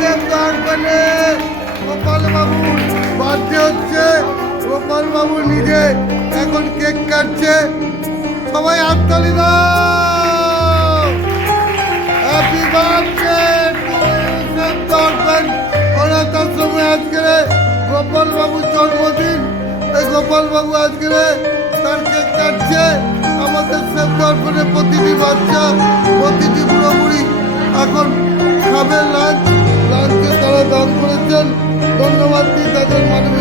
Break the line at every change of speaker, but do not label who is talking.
গ্রেপ্তার করলে গোপালবাবু বাধ্য হচ্ছে। গোপালবাবু নিজে এখন কেক কাটছে। সবাই হাততালি দাও। হ্যাপি বার্থডে দর্পণ। অনাথ আশ্রমে আজকে গোপালবাবুর জন্মদিন। এই গোপালবাবু আজকে তার কেক কাটছে। আমাদের সেব দর্পণের প্রতিটি বাচ্চা ভগবতী তাদের মানবে